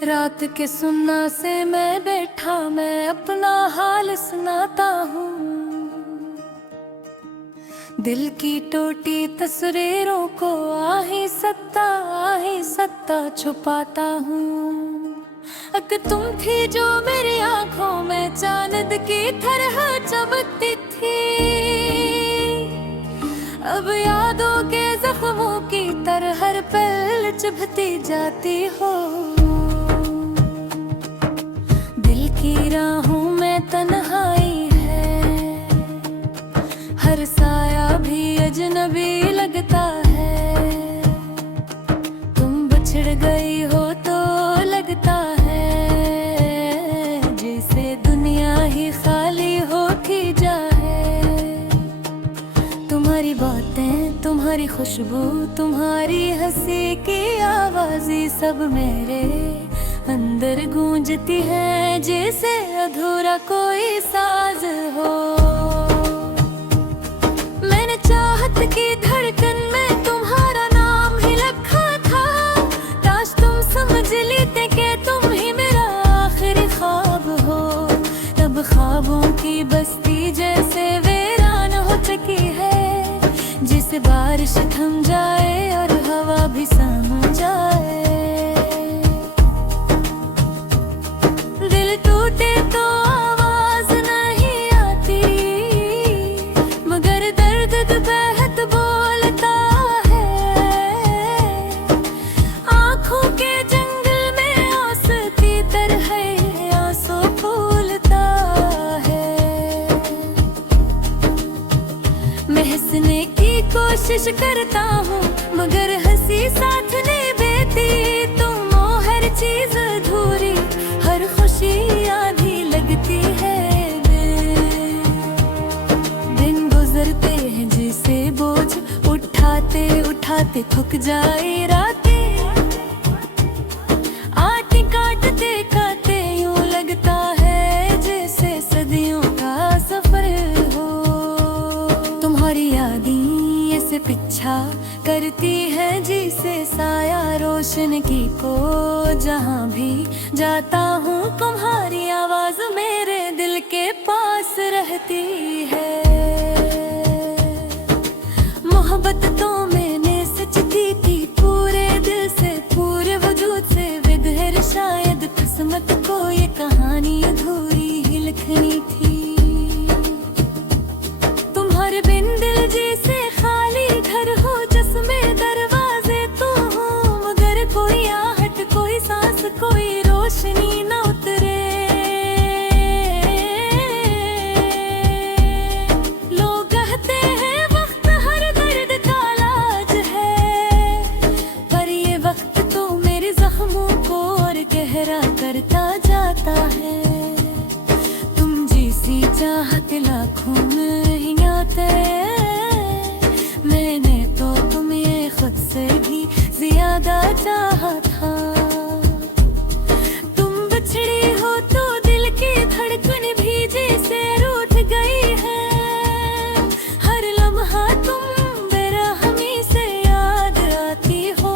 रात के सुन्ना से मैं बैठा, मैं अपना हाल सुनाता हूँ। दिल की टूटी तस्वीरों को आही सत्ता छुपाता हूँ। अगर तुम थी जो मेरी आंखों में चांद की तरह चमकती थी, अब यादों के जख्मों की तरह हर पल चुभती जाती हो। दिल की राहों में तन्हाई है, हर साया भी अजनबी लगता है। तुम बिछड़ गई हो तो लगता है जैसे दुनिया ही खाली होती जाए। तुम्हारी बातें, तुम्हारी खुशबू, तुम्हारी हंसी की आवाज़ें सब मेरे अंदर गूंजती है जैसे अधूरा कोई साज हो। मैंने चाहत की धड़कन में तुम्हारा नाम ही लिखा था, काश तुम समझ लेते कि तुम ही मेरा आखिरी ख्वाब हो। तब ख्वाबों की बस्ती जैसे वीरान हो चुकी है, जिसे बारिश थम जाए और हवा भी सम जाए। दिल टूटे तो आवाज नहीं आती, मगर दर्द बेहद बोलता है। आँखों के जंगल में औसती तरह आंसू फूलता है। मैं हंसने की कोशिश करता हूँ मगर हंसी साथ नहीं देती। तुम हो हर चीज अधूरी, हर खुशी आधी लगती है। दिन गुजरते हैं जिसे बोझ उठाते उठाते थक जाए रातें। आटे काटते काटते यूं लगता है जैसे सदियों का सफर हो। तुम्हारी यादें ऐसे पीछा करती है जिसे साया रोशनगी को। जहाँ भी जाता हूँ तुम्हारी आवाज मेरे दिल के पास रहती है। मोहब्बत तो मैंने सच दी थी पूरे दिल से, पूरे वजूद से विधर। शायद किस्मत को ये कहानी अधूरी ही लिखनी थी। तुम्हारे बिन दिल जैसे खाली घर हो, जिसमें दरवाजे तो हो मगर कोई आहट, कोई सांस, कोई रोशनी न उतरे। लोग कहते हैं वक्त हर दर्द का इलाज है, पर ये वक्त तो मेरे जख्मों को और गहरा करता जाता है। तुम जैसी चाहत लाखों में ही आते, मैंने तो तुम्हें खुद से भी ज्यादा चाहा था। तुम बिछड़ी हो तो दिल की धड़कन भी जैसे रूठ गई है। हर लम्हा तुम बेरहमी से याद आती हो।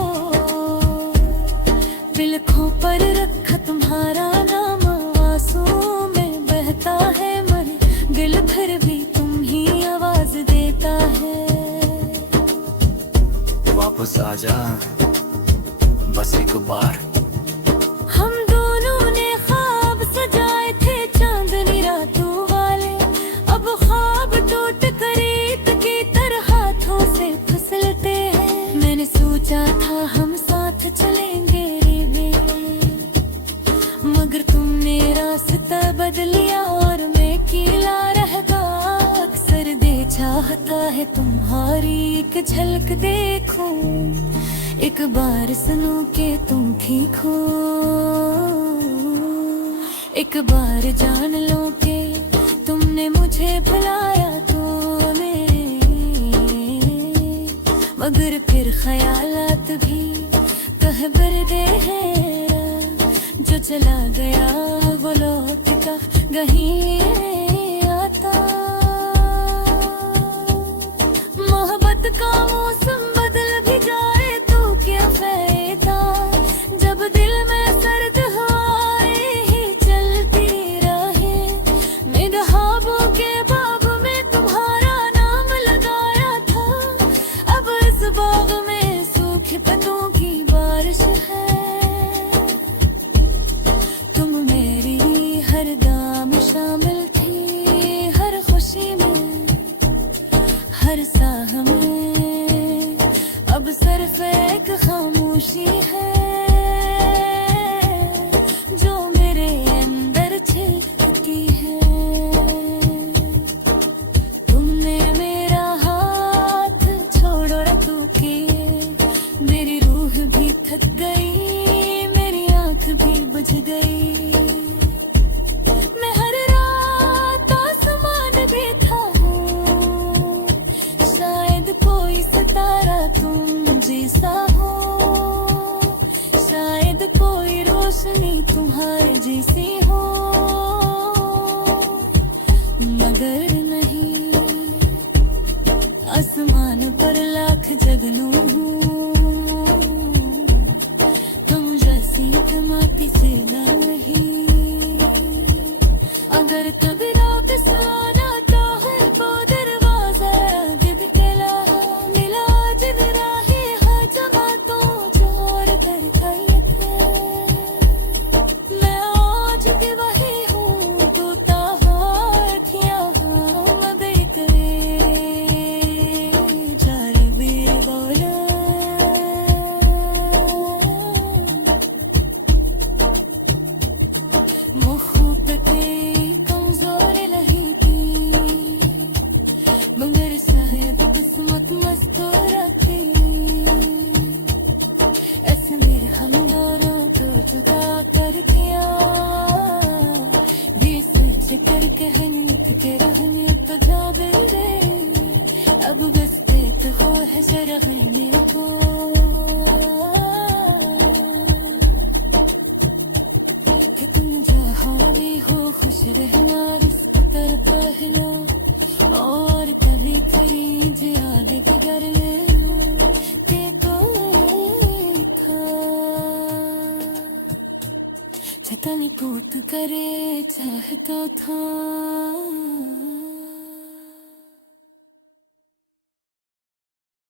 बिलखों पर रखा तुम्हारा नाम, आंसुओं में बहता है मन दिल, फिर भी तुम ही आवाज देता है। वापस आजा बस एक बार। हम दोनों ने ख्वाब सजाए थे चांदनी रातों वाले, अब ख्वाब टूट कर ईद की तरह हाथों से फिसलते हैं। मैंने सोचा था हम साथ चलेंगे रे, मगर तुमने रास्ता बदल लिया और मैं अकेला रह गया। अक्सर दे चाहता है तुम्हारी एक झलक देखूं, एक बार सुनो के तुम ठीक हो। एक बार जान लो के तुमने मुझे भुलाया तो मगर फिर ख्यालात भी कहबर दे हैं। जो चला गया वो लौट का कहीं आता। मोहब्बत का मौसम बदल भी जाए तो क्या फायदा, जब दिल में सर्द हो गई। मैं हर रात आसमान देखा हूँ, शायद कोई सितारा तुम जैसा हो, शायद कोई रोशनी तुम्हारे जैसी हो, मगर नहीं। आसमान पर लाख जगनू हूँ, तुम जैसी माटी से नहीं। अगर कभी रात सुहाना तो है वो दरवाजा आगे बिकला, मिला जिन राही हाँ जमा तो जोर कर खाए थे। मैं आज भी वही हूँ, तू ताहार थिया हम बेकरे चार बेगौरा। मुफ्त कमजोर नहीं थी, मगर शायद किस्मत मस्तूरा थी। ऐसे मेरे हम दोनों को जुदा कर दिया, ये सोच कर कहनीत के रहने तो जावे रे। अब बस देते हो है जरा मेरे को, कि तुम जहाँ भी हो खुश रहना, रिश्ता कर पहलो और कभी चीज याद भी कर ले कि कोई था। छतनी पोत करे चाहे तो था।